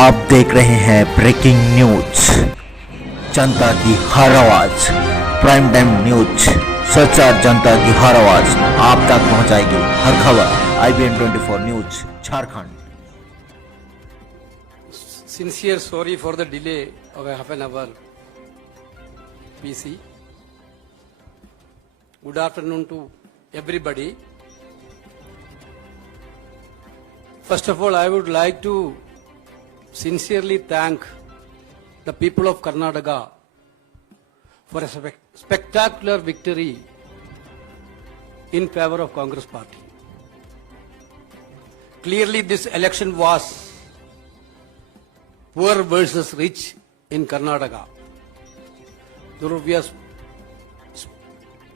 आप देख रहे हैं ब्रेकिंग न्यूज, जनता की हर आवाज, प्राइम टाइम न्यूज, सच्चार जनता की हर आवाज आप तक पहुंचाएगी। हर खबर IBN 24 न्यूज Jharkhand. Sincere sorry for the delay of a half an hour. PC. Good afternoon to everybody. First of all, I would like to sincerely thank the people of Karnataka for a spectacular victory in favor of Congress party. Clearly this election was poor versus rich in Karnataka.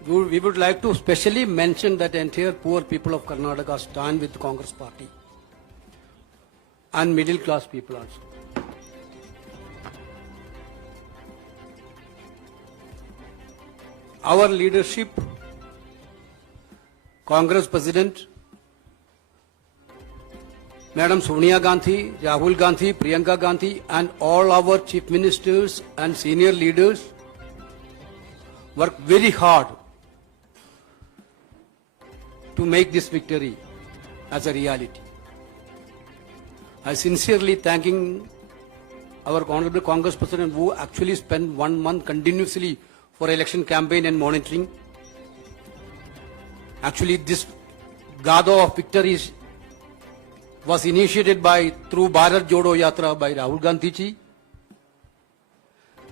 We would like to specially mention that entire poor people of Karnataka stand with Congress party and middle class people also. Our leadership, Congress President, Madam Sonia Gandhi, Rahul Gandhi, Priyanka Gandhi, and all our chief ministers and senior leaders worked very hard to make this victory as a reality. I sincerely thanking our Honorable Congress President who actually spent 1 month continuously for election campaign and monitoring. Actually, this Gado of victories was initiated through Bharat Jodo Yatra by Rahul Gandhi ji.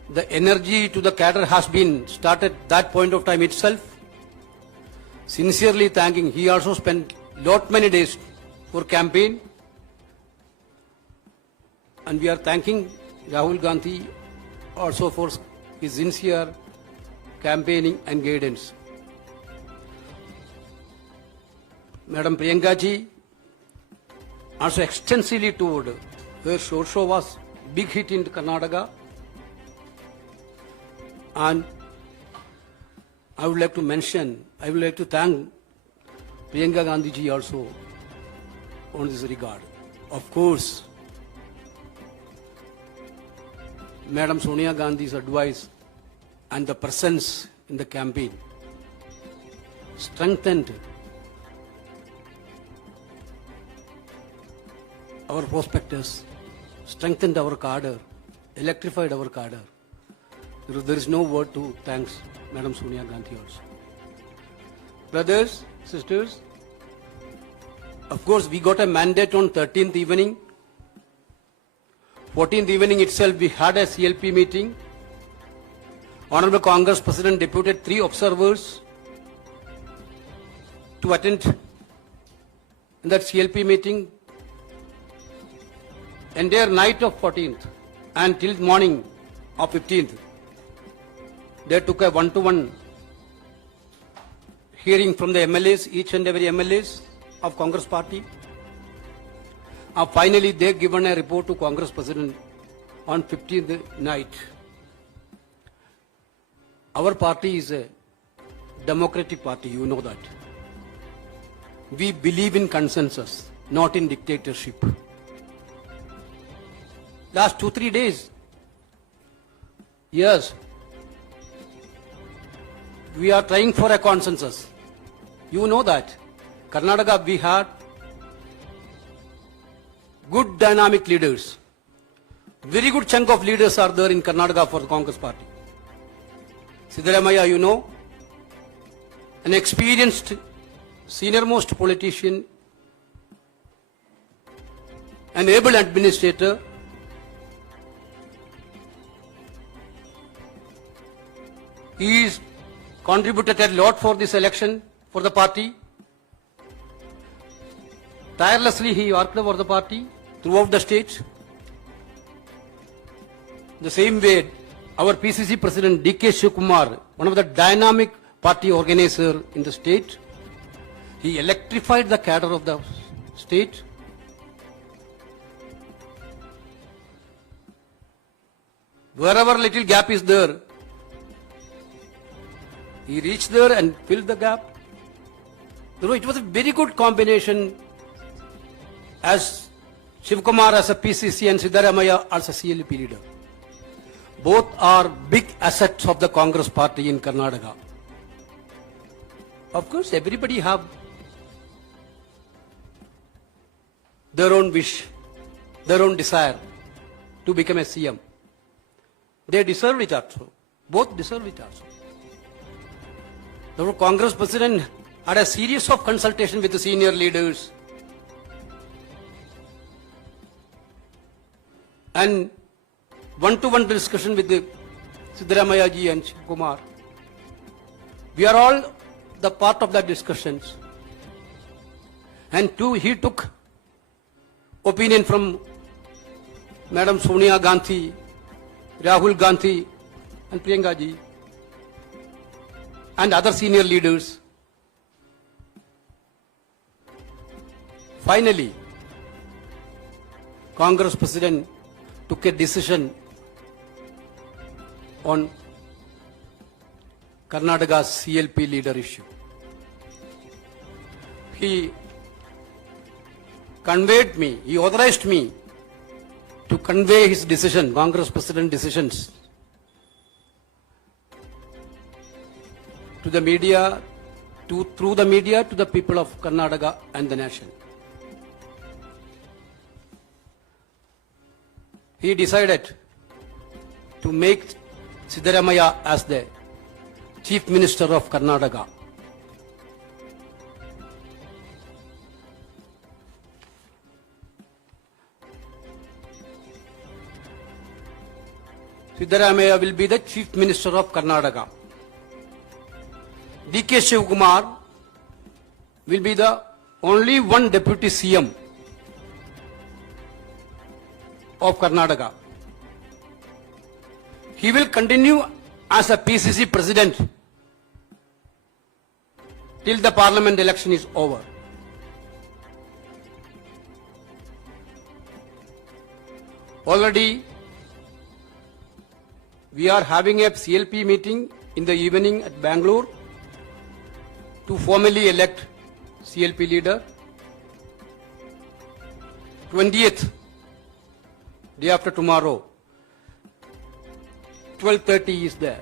The energy to the cadre has been started that point of time itself. Sincerely thanking, he also spent many days for campaign. And we are thanking Rahul Gandhi also for his sincere campaigning and guidance. Madam Priyanka ji also extensively toured, her show was big hit in Karnataka. And I would like to thank Priyanka Gandhi ji also on this regard. Of course, Madam Sonia Gandhi's advice and the presence in the campaign strengthened our prospectus, strengthened our cadre, electrified our cadre. There is no word to thanks Madam Sonia Gandhi also. Brothers, sisters, of course we got a mandate on 13th evening. 14th evening itself we had a CLP meeting. Honorable Congress President deputed 3 observers to attend in that CLP meeting. Entire night of 14th and till morning of 15th, they took a one-to-one hearing from the MLAs, each and every MLAs of Congress party. Finally, they given a report to Congress President on 15th night. Our party is a democratic party, you know that. We believe in consensus, not in dictatorship. Last 2-3 days, yes, we are trying for a consensus. You know that. Karnataka, we had good dynamic leaders. Very good chunk of leaders are there in Karnataka for the Congress party. Siddaramaiah, you know, an experienced, senior-most politician, an able administrator. He is contributed a lot for this election for the party. Tirelessly he worked for the party throughout the state. The same way, our PCC President DK Shivakumar, one of the dynamic party organizer in the state, he electrified the cadre of the state. Wherever little gap is there, he reached there and filled the gap. You know, it was a very good combination as Shivkumar as a PCC and Siddaramaiah as a CLP leader. Both are big assets of the Congress party in Karnataka. Of course, everybody have their own wish, their own desire to become a CM. They deserve it also. Both deserve it also. The Congress president had a series of consultation with the senior leaders and one-to-one discussion with the Siddaramaiah ji and Shivkumar. We are all the part of that discussions. And two, he took opinion from Madam Sonia Gandhi, Rahul Gandhi and Priyanka ji and other senior leaders. Finally, Congress president took a decision on Karnataka's CLP leader issue. He conveyed me, he authorized me to convey his decision, Congress president decisions, to the media, through the media to the people of Karnataka and the nation. He decided to make Siddaramaiah as the Chief Minister of Karnataka. Siddaramaiah will be the Chief Minister of Karnataka. D.K. Shivkumar will be the only one Deputy CM of Karnataka. He will continue as a PCC President till the Parliament election is over. Already we are having a CLP meeting in the evening at Bangalore to formally elect CLP leader. 20th, day after tomorrow, 12:30 is the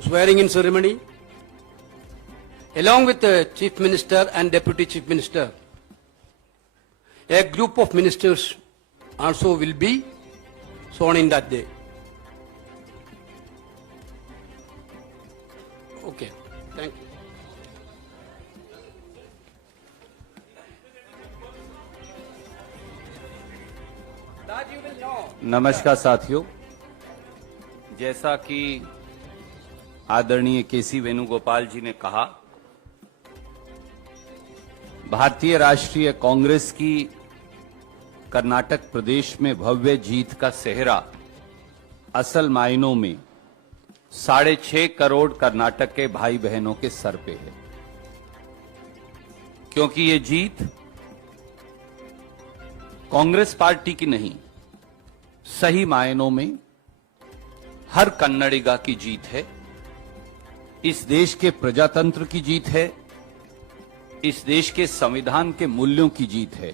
swearing in ceremony. Along with the Chief Minister and Deputy Chief Minister, a group of ministers also will be sworn in that day. Okay, thank you. That you will know. नमस्कार साथियों, जैसा कि आदरणीय केसी वेणुगोपाल जी ने कहा, भारतीय राष्ट्रीय कांग्रेस की कर्नाटक प्रदेश में भव्य जीत का सेहरा असल मायनों में 6.5 करोड़ कर्नाटक के भाई बहनों के सर पे है, क्योंकि ये जीत कांग्रेस पार्टी की नहीं, सही मायनों में हर कन्नडिगा की जीत है। इस देश के प्रजातंत्र की जीत है, इस देश के संविधान के मूल्यों की जीत है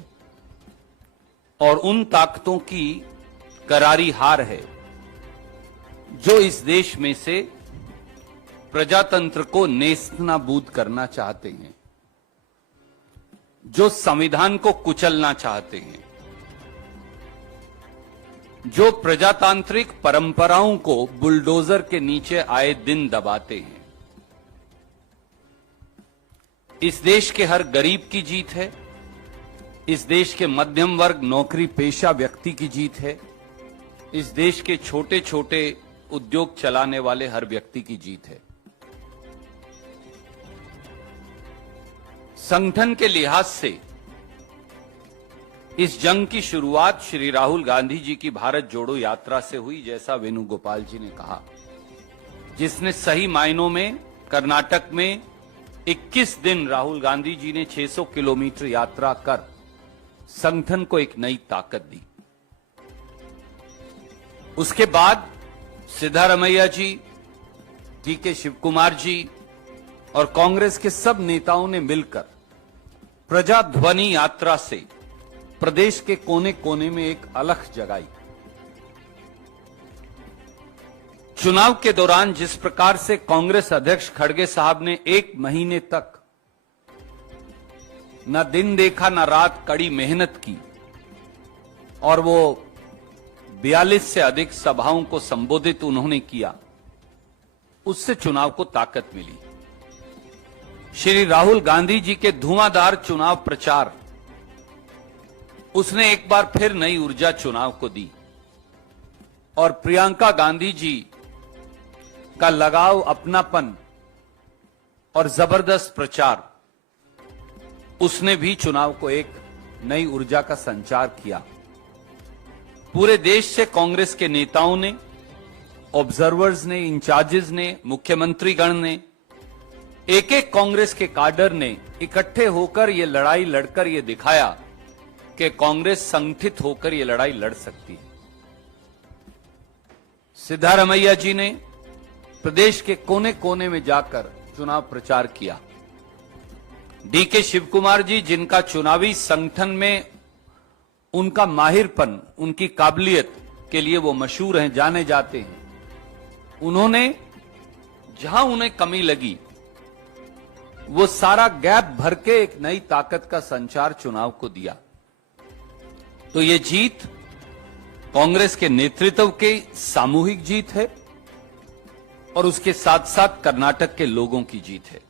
और उन ताकतों की करारी हार है जो इस देश में से प्रजातंत्र को नेस्तनाबूद करना चाहते हैं, जो संविधान को कुचलना चाहते हैं, जो प्रजातांत्रिक परंपराओं को बुलडोजर के नीचे आए दिन दबाते हैं। इस देश के हर गरीब की जीत है, इस देश के मध्यम वर्ग नौकरी पेशा व्यक्ति की जीत है, इस देश के छोटे छोटे उद्योग चलाने वाले हर व्यक्ति की जीत है। संगठन के लिहाज से इस जंग की शुरुआत श्री राहुल गांधी जी की भारत जोड़ो यात्रा से हुई, जैसा वेणुगोपाल जी ने कहा, जिसने सही मायनों में कर्नाटक में 21 दिन राहुल गांधी जी ने 600 किलोमीटर यात्रा कर संगठन को एक नई ताकत दी। उसके बाद सिद्धारमैया जी, डी.के. शिवकुमार जी और कांग्रेस के सब नेताओं ने मिलकर प्रजा ध्वनि यात्रा से प्रदेश के कोने कोने में एक अलख जगाई। चुनाव के दौरान जिस प्रकार से कांग्रेस अध्यक्ष खड़गे साहब ने 1 महीने तक न दिन देखा न रात कड़ी मेहनत की और वो 42 से अधिक सभाओं को संबोधित उन्होंने किया, उससे चुनाव को ताकत मिली। श्री राहुल गांधी जी के धुआंधार चुनाव प्रचार, उसने एक बार फिर नई ऊर्जा चुनाव को दी और प्रियंका गांधी जी का लगाव, अपनापन और जबरदस्त प्रचार, उसने भी चुनाव को एक नई ऊर्जा का संचार किया। पूरे देश से कांग्रेस के नेताओं ने, ऑब्जर्वर्स ने, इंचार्जेस ने, मुख्यमंत्रीगण ने, एक एक कांग्रेस के काडर ने इकट्ठे होकर ये लड़ाई लड़कर ये दिखाया कि कांग्रेस संगठित होकर ये लड़ाई लड़ सकती है। सिद्धारमैया जी ने प्रदेश के कोने कोने में जाकर चुनाव प्रचार किया। डीके शिवकुमार जी, जिनका चुनावी संगठन में उनका माहिरपन, उनकी काबिलियत के लिए वो मशहूर हैं, जाने जाते हैं, उन्होंने जहां उन्हें कमी लगी वो सारा गैप भर के एक नई ताकत का संचार चुनाव को दिया। तो ये जीत कांग्रेस के नेतृत्व की सामूहिक जीत है और उसके साथ साथ कर्नाटक के लोगों की जीत है।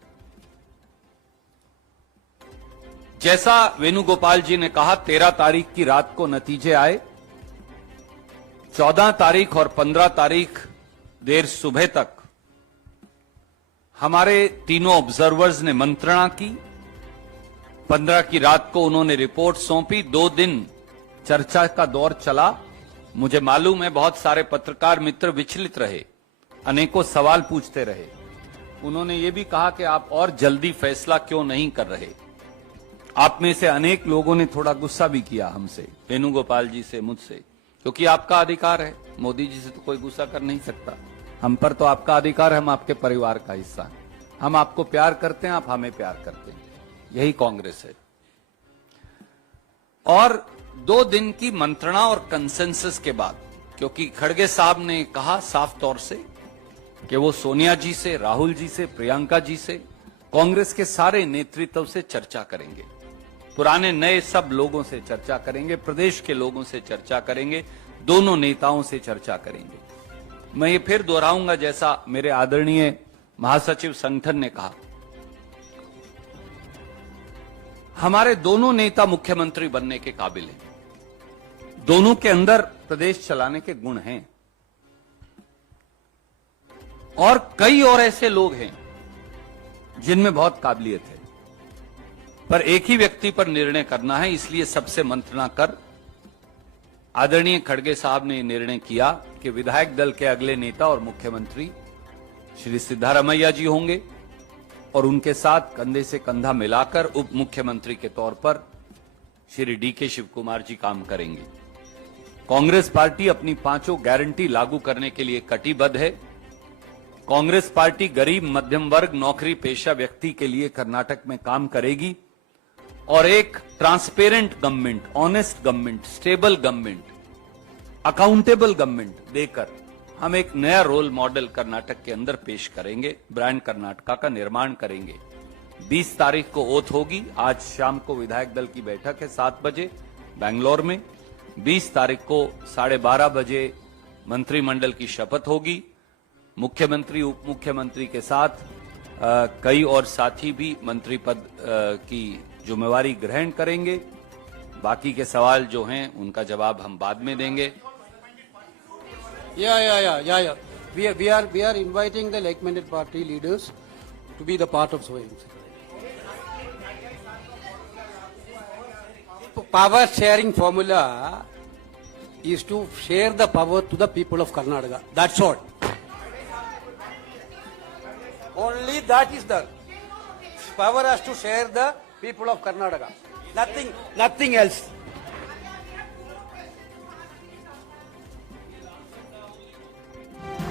जैसा वेणुगोपाल जी ने कहा, 13 तारीख की रात को नतीजे आए। 14 तारीख और 15 तारीख देर सुबह तक हमारे तीनों ऑब्जर्वर्स ने मंत्रणा की। 15 की रात को उन्होंने रिपोर्ट सौंपी। 2 दिन चर्चा का दौर चला। मुझे मालूम है बहुत सारे पत्रकार मित्र विचलित रहे, अनेकों सवाल पूछते रहे। उन्होंने ये भी कहा कि आप और जल्दी फैसला क्यों नहीं कर रहे। आप में से अनेक लोगों ने थोड़ा गुस्सा भी किया हमसे, वेणुगोपाल जी से, मुझसे, क्योंकि आपका अधिकार है। मोदी जी से तो कोई गुस्सा कर नहीं सकता। हम पर तो आपका अधिकार है, हम आपके परिवार का हिस्सा हैं। हम आपको प्यार करते हैं, आप हमें प्यार करते हैं। यही कांग्रेस है। और 2 दिन की मंत्रणा और कंसेंसस के बाद, क्योंकि खड़गे साहब ने कहा साफ तौर से कि वो सोनिया जी से, राहुल जी से, प्रियंका जी से, कांग्रेस के सारे नेतृत्व से चर्चा करेंगे, पुराने नए सब लोगों से चर्चा करेंगे, प्रदेश के लोगों से चर्चा करेंगे, दोनों नेताओं से चर्चा करेंगे। मैं ये फिर दोहराऊंगा जैसा मेरे आदरणीय महासचिव संगठन ने कहा, हमारे दोनों नेता मुख्यमंत्री बनने के काबिल हैं। दोनों के अंदर प्रदेश चलाने के गुण हैं और कई और ऐसे लोग हैं जिनमें बहुत काबिलियत है, पर एक ही व्यक्ति पर निर्णय करना है। इसलिए सबसे मंत्रणा कर आदरणीय खड़गे साहब ने निर्णय किया कि विधायक दल के अगले नेता और मुख्यमंत्री श्री सिद्धारमैया जी होंगे और उनके साथ कंधे से कंधा मिलाकर उप मुख्यमंत्री के तौर पर श्री डीके शिवकुमार जी काम करेंगे। कांग्रेस पार्टी अपनी 5 गारंटी लागू करने के लिए कटिबद्ध है। कांग्रेस पार्टी गरीब, मध्यम वर्ग, नौकरी पेशा व्यक्ति के लिए कर्नाटक में काम करेगी और एक transparent government, honest government, stable government, accountable government देकर हम एक नया रोल मॉडल कर्नाटक के अंदर पेश करेंगे। ब्रांड कर्नाटका का निर्माण करेंगे। 20 तारीख को ओथ होगी। आज शाम को विधायक दल की बैठक है 7 बजे बेंगलोर में। 20 तारीख को 12:30 बजे मंत्रिमंडल की शपथ होगी। मुख्यमंत्री, उप मुख्यमंत्री के साथ कई और साथी भी मंत्री पद की जिम्मेवारी ग्रहण करेंगे। बाकी के सवाल जो हैं उनका जवाब हम बाद में देंगे। Yeah. We are inviting the like-minded party leaders to be the part of Swayam. Power sharing formula is to share the power to the people of Karnataka. That's all. Only that is done. Power has to share the people of Karnataka. Nothing else.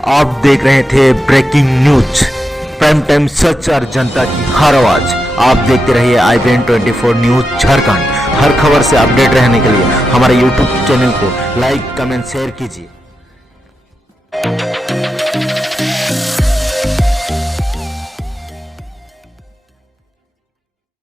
आप देख रहे थे breaking news, prime time सच और जनता की हर आवाज। आप देखते रहिए IBN 24 न्यूज झारखंड। हर खबर से अपडेट रहने के लिए हमारे YouTube चैनल को लाइक, कमेंट, शेयर कीजिए।